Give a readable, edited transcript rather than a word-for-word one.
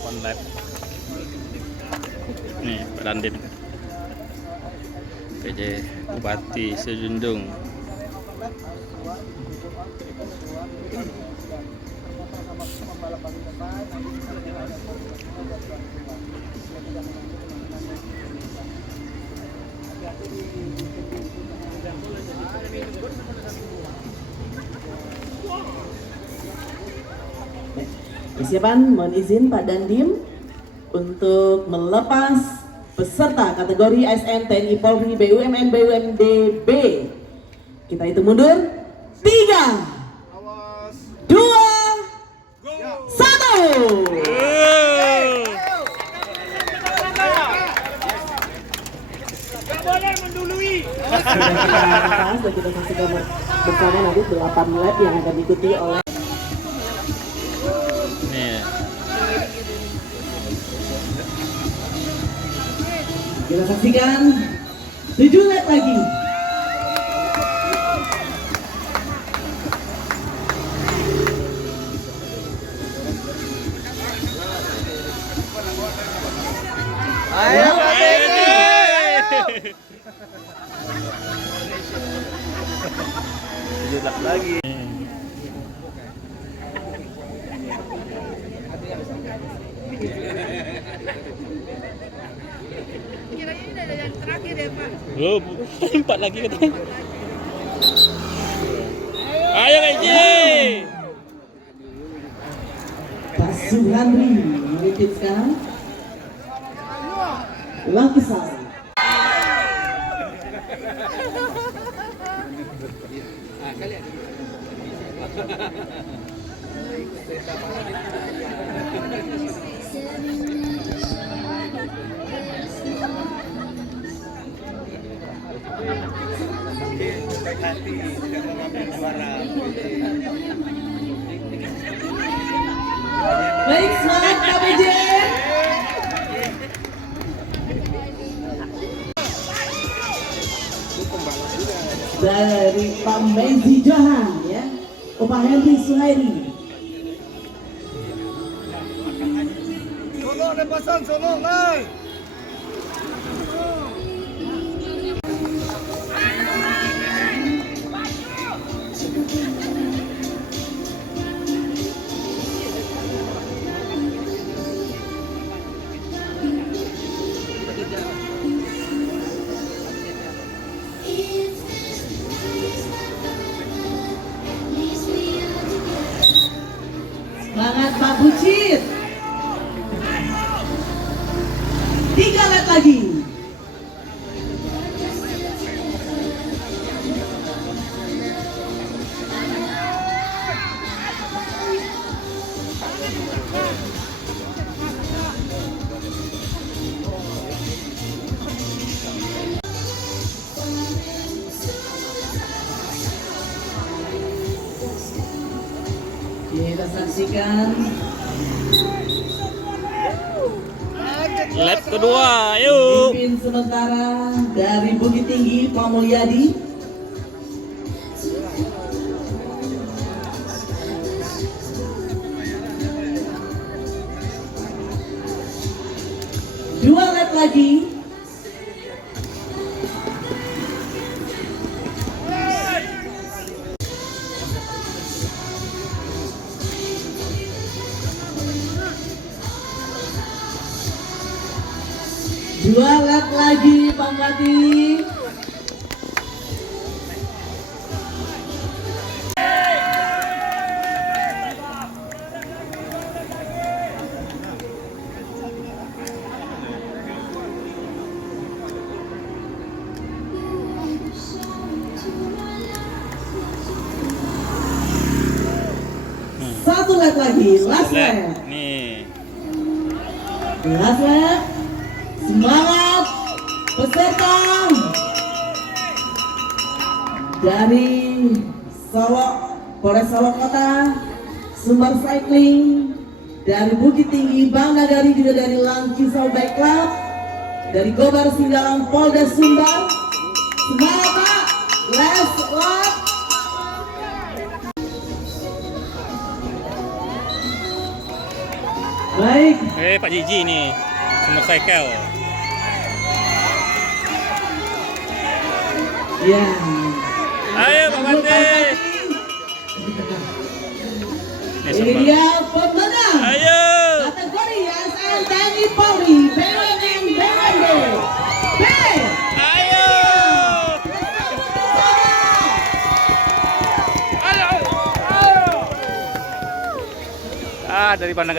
balapan lap. Nih Pak Dandim, PJ Bupati Sejundung. Persiapan, mohon izin Pak Dandim untuk melepas peserta kategori ASN TNI Polri BUMN BUMD B. Kita hitung mundur. 3, 2, 1. Dan kita saksikan bersama nanti 8 lap yang akan diikuti oleh kita saksikan 7 lap lagi. Ayo Pak Benny. 7 lap lagi. Kiranya ini ada yang terakhir ya Pak. Belum, 4 lagi katanya. Ayo Eji. Pak Subhandri memimpin sekarang. Langkisar. Baik hati tidak mengambil juara. Baik, semangat KPJ. Dari Pak Mezi Johan ya, Pak Henry Suhairi. Solo lepasan solo lai. Semangat Pak Bucit. 3 lap lagi. Kita saksikan Lap kedua, yuk. pimpin sementara dari Bukit Tinggi Pak Mulyadi. Dua lap lagi. Dua lap lagi Pak Bupati. Satu lap lagi, last lap. Nih. Last lap. Semangat peserta dari Solo, Polres Solo Kota, Sumber Cycling, dari Bukit Tinggi Bang Nagari, juga dari Langkisau Bike Club, dari Gobar Singgalang Polda Sumbar. Semangat Pak, last lap. Baik. Pak Jiji nih. Motorcycle. Ya. Ayo Pak Bante. Ini dia pemenang. Ayo. Kategori ASN TNI Polri BUMN BUMD. B. Ayo. Ayo. Dari Pandaga.